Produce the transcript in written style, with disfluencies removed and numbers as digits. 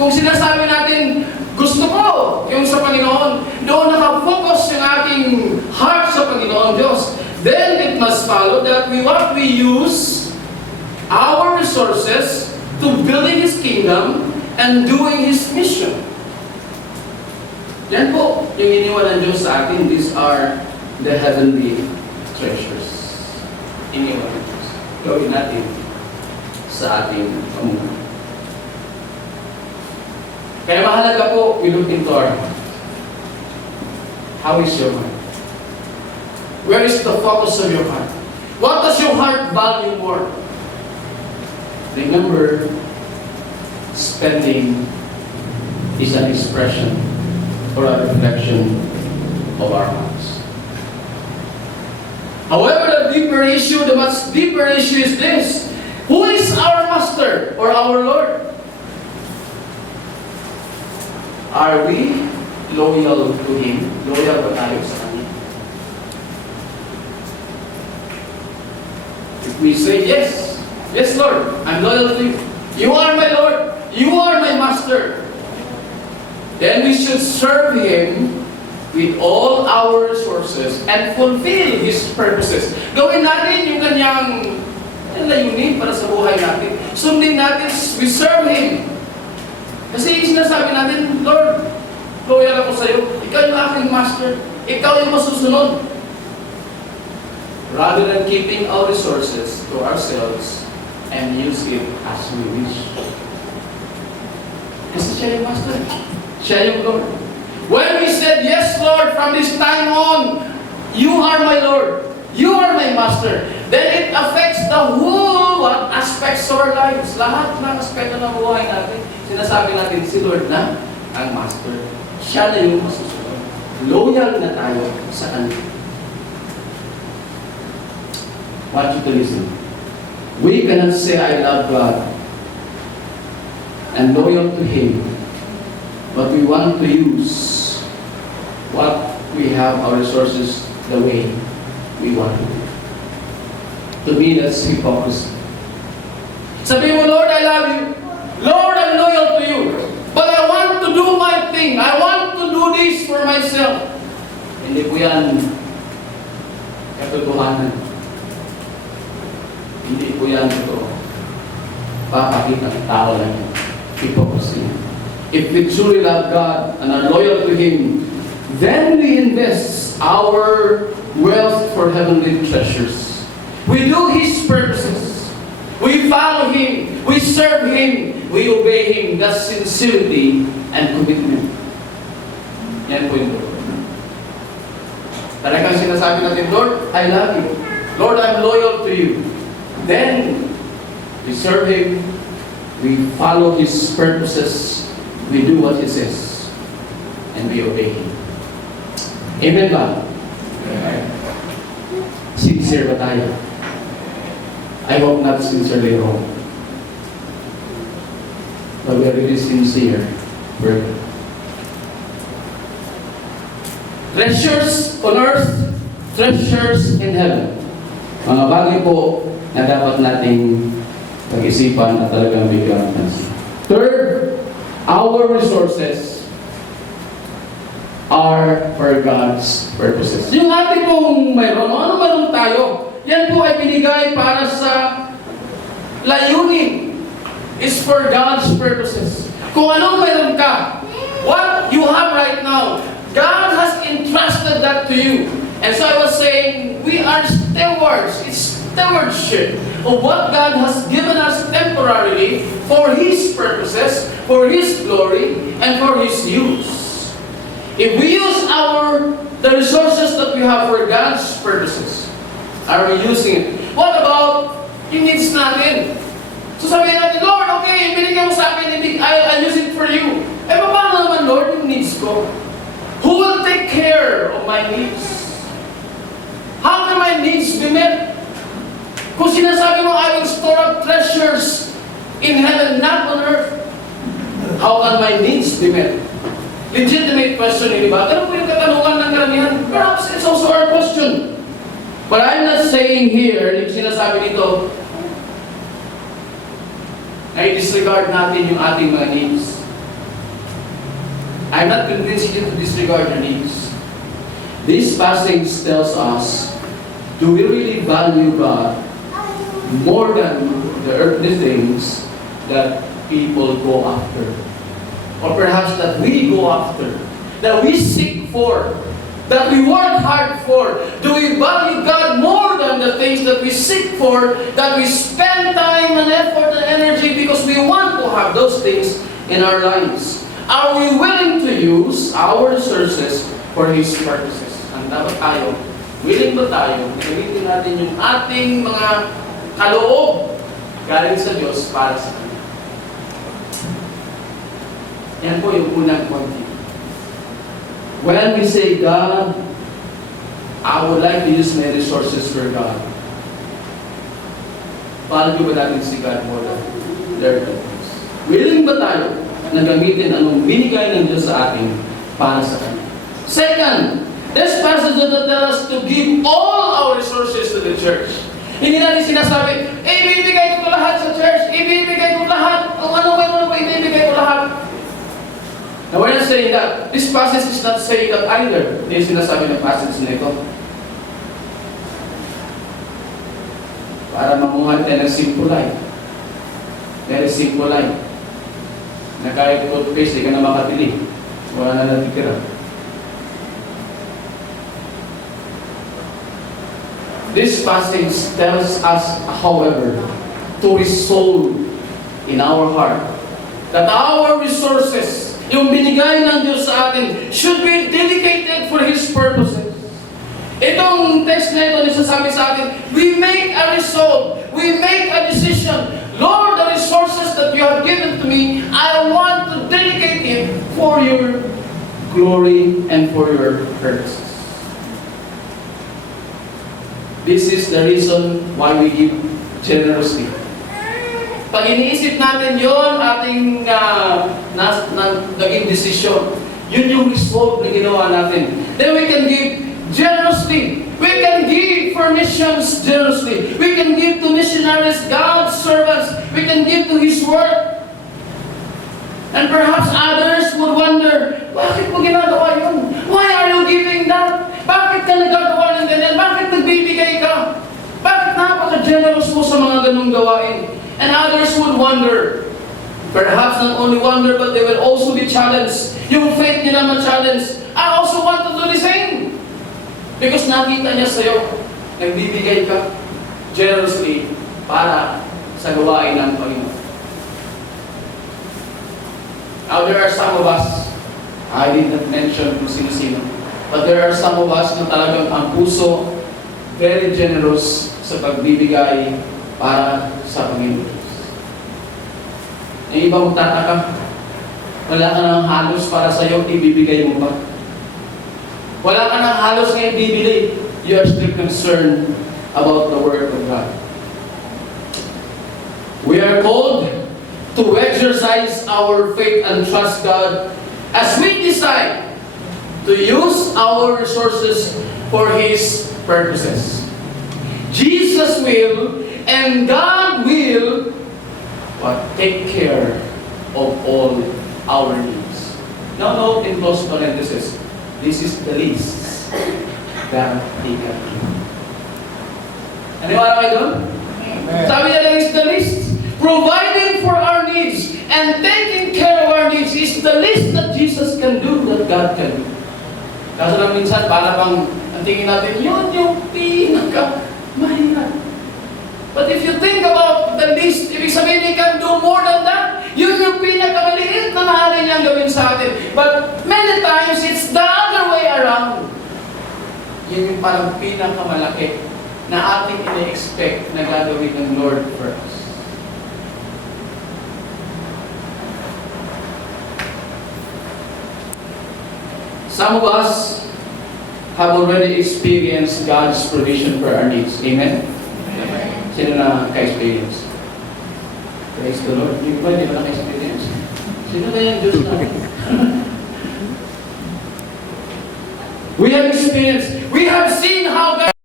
Kung sinasabi natin, gusto ko yung sa Panginoon, doon nakafocus yung ating heart sa Panginoon Diyos, then it must follow that what we use our resources to building His kingdom and doing His mission. Yan po yung iniwan ng Diyos sa atin. These are the heavenly treasures. Iniwan ng Diyos. Gawin natin sa ating pamuhay. Kaya mahalaga po, we look into our heart. How is your heart? Where is the focus of your heart? What does your heart value more? Remember, spending is an expression or a reflection of our hearts. However, the deeper issue, the much deeper issue is this: who is our Master or our Lord? Are we loyal to Him? Loyal ba tayo sa Kanya? If we say, yes, yes Lord, I'm loyal to You. You are my Lord. You are my Master. Then we should serve Him with all our resources and fulfill His purposes. Gawin natin yung kanyang layunin para sa buhay natin. Sundin natin, we serve Him. Kasi sinasabi natin, Lord, loyal ako sa iyo. Ikaw yung aking Master. Ikaw yung masusunod. Rather than keeping our resources to ourselves and use it as we wish. Kasi siya yung Master. Siya yung Lord. When we said, yes Lord, from this time on, You are my Lord. You are my Master. Then it affects the whole aspects of our lives. Lahat ng aspekto ng buhay natin. Sinasabi natin, si Lord na ang Master. Siya na yung masusunod. Loyal na tayo sa Kanya. Want you to listen. We cannot say, I love God and loyal to Him, but we want to use what we have, our resources, the way we want to do. To me, that's hypocrisy. Sabi mo, Lord, I love You. Lord, I'm loyal to You. But I want to do my thing. I want to do this for myself. Hindi po yan katotohanan. Hindi po yan ito. Papakita ng tao lang yan. Hypocrisy. If we truly love God and are loyal to Him, then we invest our wealth for heavenly treasures. We do His purposes. We follow Him. We serve Him. We obey Him. That's sincerity and commitment. Yan po yung Lord. Talagang sinasabi natin, Lord, I love You. Lord, I'm loyal to You. Then, we serve Him. We follow His purposes. We do what He says. And we obey Him. Amen ba? Amen. Sincere ba tayo? I hope not sincerely wrong. But we are really sincere. Treasures on earth, treasures in heaven. Mga bagay po na dapat nating pag-isipan at talagang bigyan natin. Third, our resources are for God's purposes. Yung ating pong mayroon, ano mayroon tayo, yan po ay binigay para sa layunin. Is for God's purposes. Kung anong mayroon ka, what you have right now, God has entrusted that to you. And so I was saying, we are stewards. It's stewardship of what God has given us temporarily for His purposes, for His glory, and for His use. If we use the resources that we have for God's purposes, are we using it? What about yung needs natin? So sabihin natin, Lord, okay, binigyan mo sa akin, I'll use it for You. Eh, paano naman, Lord, yung needs ko? Who will take care of my needs? How can my needs be met? Kung sinasabi mo, I will store up treasures in heaven, not on earth, how can my needs be met? Legitimate question, di ba? Ganun po yung katanungan ng karamihan. Perhaps it's also our question. But I'm not saying here, yung sinasabi dito, ay disregard natin yung ating mga needs. I'm not convincing you to disregard your needs. This passage tells us, do we really value God more than the earthly things that people go after? Or perhaps that we go after, that we seek for, that we work hard for? Do we value God more than the things that we seek for, that we spend time and effort and energy because we want to have those things in our lives? Are we willing to use our resources for His purposes? Ang dapat tayo, willing ba tayo, gamitin natin yung ating mga kaloob galing sa Diyos para sa Kanya? Yan po yung unang point. When we say, God, I would like to use my resources for God, value ba natin si God more than their things? Willing ba tayo na gamitin anong binigay ng Diyos sa atin para sa Kanya? Second, this passage that tells us to give all our resources to the church. Hindi natin sinasabi, ibibigay ko lahat sa church, ibibigay ko lahat, kung ano pa ibibigay ko lahat. Now, we're not saying that. This passage is not saying that either. Hindi sinasabi ng passage na ito. Para mamuhat tayo ng simple life. Very simple life. Na kahit toothpaste, di ka na makatili. Wala na natitira. This passage tells us, however, to resolve in our heart that our resources, yung binigay ng Diyos sa atin, should be dedicated for His purposes. Itong text na ito, nisasabi sa atin, we make a resolve, we make a decision. Lord, the resources that you have given to me, I want to dedicate it for your glory and for your purposes. This is the reason why we give generously. Pag iniisip natin yon, ating naging desisyon, yun yung resolve na ginawa natin. Then we can give generously. We can give for missions generously. We can give to missionaries, God's servants. We can give to His work. And perhaps others would wonder, bakit mo ginagawa yun? Why are you giving that? Bakit ka nagagawa ng ganyan? Bakit nagbibigay ka? Bakit napaka-generous mo sa mga ganung gawain? And others would wonder, perhaps not only wonder, but they will also be challenged. Yung faith nila ma-challenge. I also want to do the same. Because nakita niya sa'yo, nagbibigay ka generously para sa gawain ng Panginoon. Now, there are some of us, I did not mention kung sino-sino, but there are some of us na talagang ang puso, very generous sa pagbibigay para sa Panginoon. Yung iba magtataka, wala ka nang halos para sa'yo, ibibigay mo pa. Wala ka nang halos na ibibili. You are still concerned about the Word of God. We are called to exercise our faith and trust God as we decide to use our resources for His purposes. Jesus will and God will take care of all our needs. Now note in close parenthesis, this is the least that He can do. Naniwala kayo doon? Sabi niya lang is the least. Providing for our needs and taking care of our needs is the least that Jesus can do, that God can do. Kaso lang minsan, para bang ang tingin natin, yun yung pinaka-mahirap. But if you think about the least, ibig sabihin, He can do more than that. Yun yung pinakamaliit na maaari niyang gawin sa atin. But many times, it's the other way around. Yun yung parang pinakamalaki na ating ina-expect na gagawin ng Lord for us. Some of us have already experienced God's provision for our needs. Amen? Sino na ka-experience? Praise the Lord. Hindi ba na ka-experience? Sino na yung Diyos na? We have experienced, we have seen how God